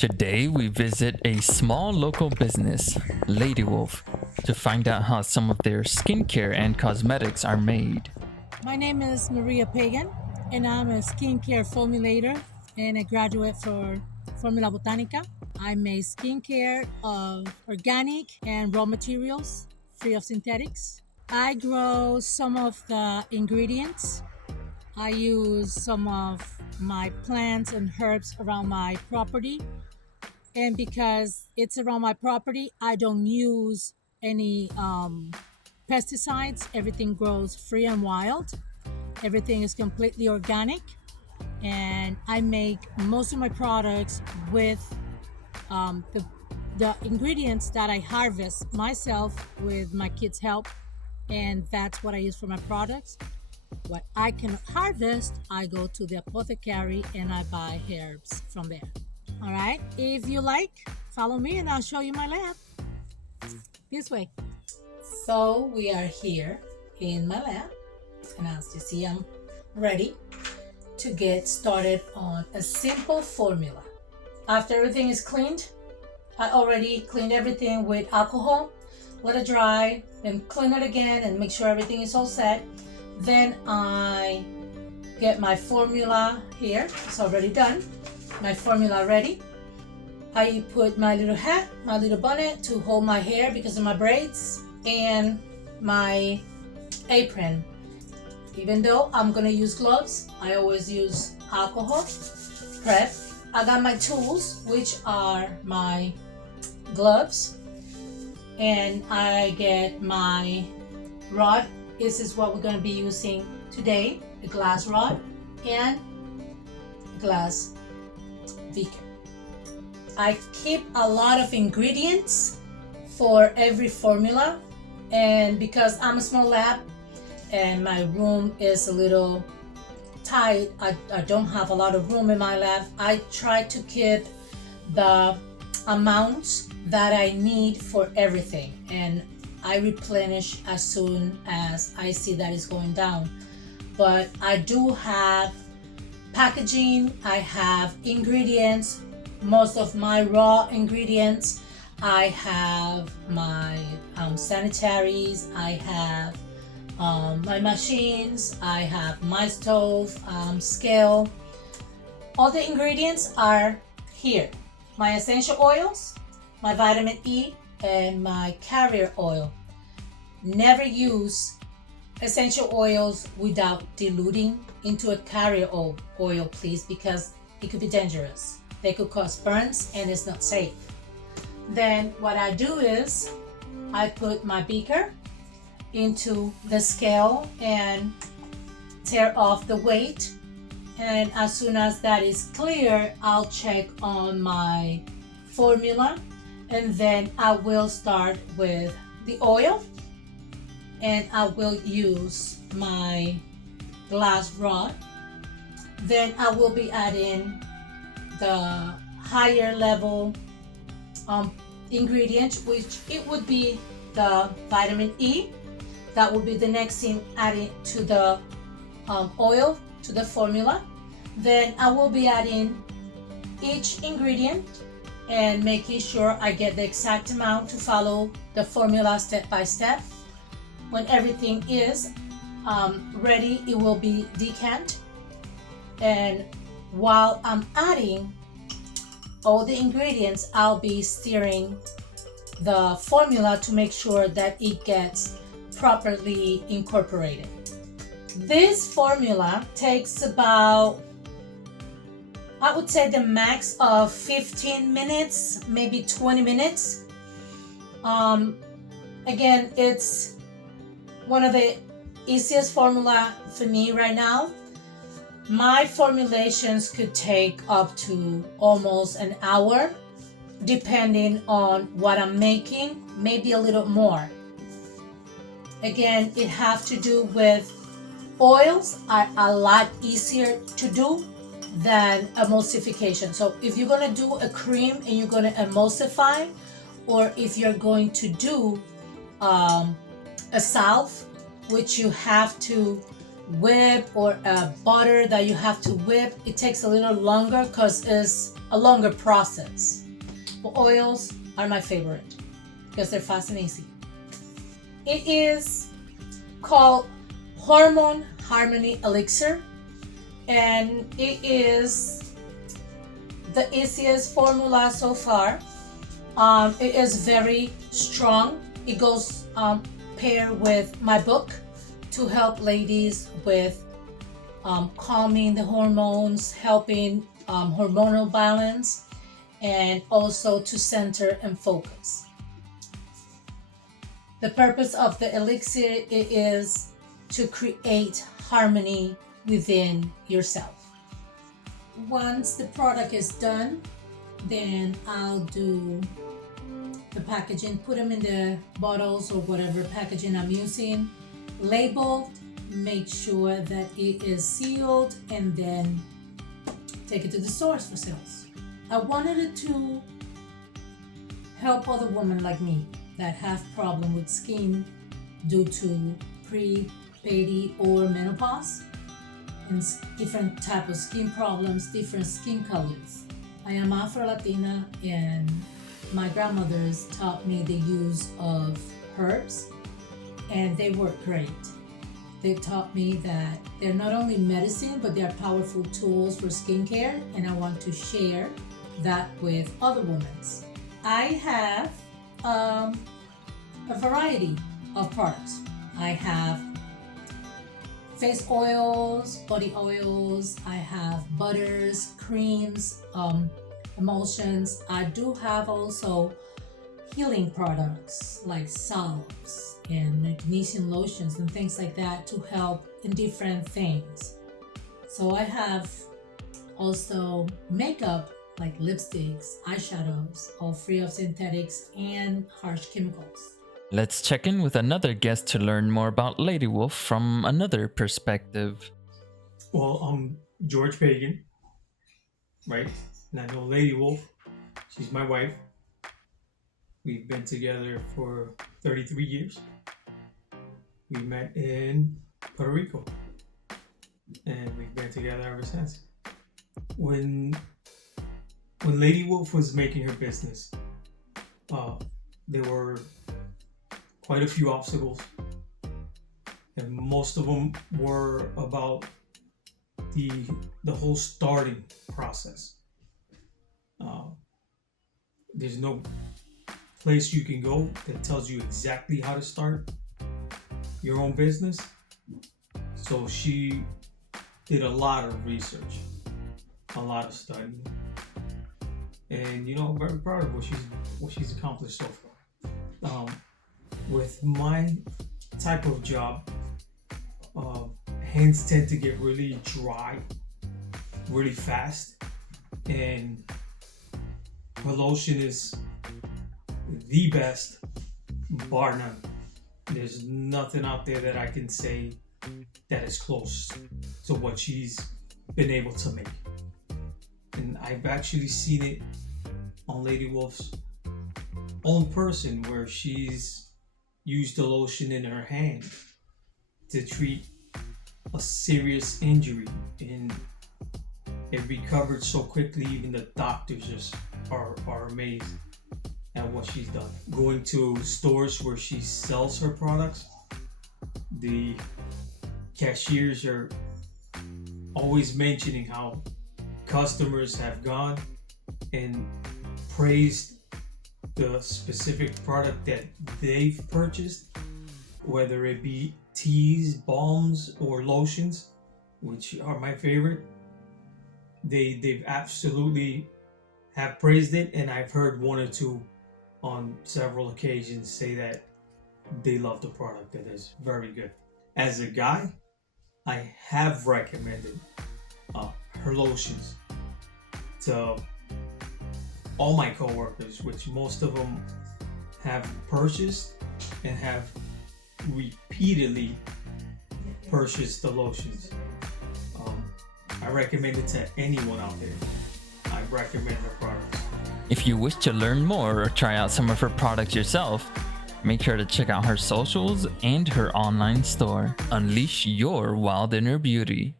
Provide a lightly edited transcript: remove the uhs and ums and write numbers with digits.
Today, we visit a small local business, LadyWolf, to find out how some of their skincare and cosmetics are made. My name is Maria Pagan, and I'm a skincare formulator and a graduate for Formula Botanica. I make skincare of organic and raw materials, free of synthetics. I grow some of the ingredients. I use some of my plants and herbs around my property. And because it's around my property, I don't use any pesticides. Everything grows free and wild. Everything is completely organic. And I make most of my products with the ingredients that I harvest myself with my kids' help. And that's what I use for my products. What I can harvest, I go to the apothecary and I buy herbs from there. All right, if you like, follow me and I'll show you my lab. This way. So we are here in my lab, and as you see, I'm ready to get started on a simple formula. After everything is cleaned, I already cleaned everything with alcohol, let it dry, then clean it again and make sure everything is all set. Then I get my formula here. It's already done. My formula ready. I put my little hat, my little bonnet to hold my hair because of my braids, and my apron. Even though I'm gonna use gloves, I always use alcohol prep. I got my tools, which are my gloves, and I get my rod. This is what we're gonna be using today, the glass rod and glass beaker. I keep a lot of ingredients for every formula, and because I'm a small lab and my room is a little tight, I don't have a lot of room in my lab. I try to keep the amounts that I need for everything, and I replenish as soon as I see that it's going down. But I do have packaging, I have ingredients, most of my raw ingredients. I have my sanitaries, I have my machines, I have my stove, scale. All the ingredients are here. My essential oils, my vitamin E, and my carrier oil. Never use essential oils without diluting into a carrier oil, please, because it could be dangerous. They could cause burns and it's not safe. Then what I do is I put my beaker into the scale and tear off the weight, and as soon as that is clear, I'll check on my formula, and then I will start with the oil, and I will use my glass rod. Then I will be adding the higher level ingredient, which it would be the vitamin E. That will be the next thing added to the oil, to the formula. Then I will be adding each ingredient and making sure I get the exact amount to follow the formula step by step. When everything is ready, it will be decanted. And while I'm adding all the ingredients, I'll be stirring the formula to make sure that it gets properly incorporated. This formula takes about, I would say, the max of 15 minutes, maybe 20 minutes. Again, it's one of the easiest formula for me right now. My formulations could take up to almost an hour, depending on what I'm making, maybe a little more. Again, it has to do with oils are a lot easier to do than emulsification. So if you're gonna do a cream and you're gonna emulsify, or if you're going to do a salve, which you have to whip or a butter that you have to whip, it takes a little longer because it's a longer process. But oils are my favorite because they're fast and easy. It is called Hormone Harmony Elixir, and it is the easiest formula so far. It is very strong. It goes paired with my book to help ladies with calming the hormones, helping hormonal balance, and also to center and focus. The purpose of the elixir is to create harmony within yourself. Once the product is done, then I'll do the packaging, put them in the bottles or whatever packaging I'm using, labeled, make sure that it is sealed, and then take it to the stores for sales. I wanted it to help other women like me that have problem with skin due to pre-puberty or menopause, and different type of skin problems, different skin colors. I am Afro-Latina, and my grandmothers taught me the use of herbs, and they work great. They taught me that they're not only medicine, but they're powerful tools for skincare, and I want to share that with other women. I have a variety of products. I have face oils, body oils, I have butters, creams, emulsions. I do have also healing products like salves and magnesium lotions and things like that to help in different things. So I have also makeup like lipsticks, eyeshadows, all free of synthetics and harsh chemicals. Let's check in with another guest to learn more about LadyWolf from another perspective. Well, I'm George Pagan, right? And I know LadyWolf. She's my wife. We've been together for 33 years. We met in Puerto Rico, and we've been together ever since. When LadyWolf was making her business, there were quite a few obstacles, and most of them were about the whole starting process. There's no place you can go that tells you exactly how to start your own business. So she did a lot of research, a lot of studying, and I'm very proud of what she's accomplished so far. With my type of job, hands tend to get really dry really fast, and her lotion is the best, bar none. There's nothing out there that I can say that is close to what she's been able to make. And I've actually seen it on LadyWolf's own person, where she's used the lotion in her hand to treat a serious injury, and it recovered so quickly. Even the doctors just are amazed at what she's done. Going to stores where she sells her products, the cashiers are always mentioning how customers have gone and praised the specific product that they've purchased, whether it be teas, balms, or lotions, which are my favorite. They've absolutely have praised it, and I've heard one or two on several occasions say that they love the product. That is very good. As a guy, I have recommended her lotions to all my coworkers, which most of them have purchased and have repeatedly purchased the lotions. I recommend it to anyone out there. I recommend her products. If you wish to learn more or try out some of her products yourself, Make sure to check out her socials and her online store. Unleash your wild inner beauty.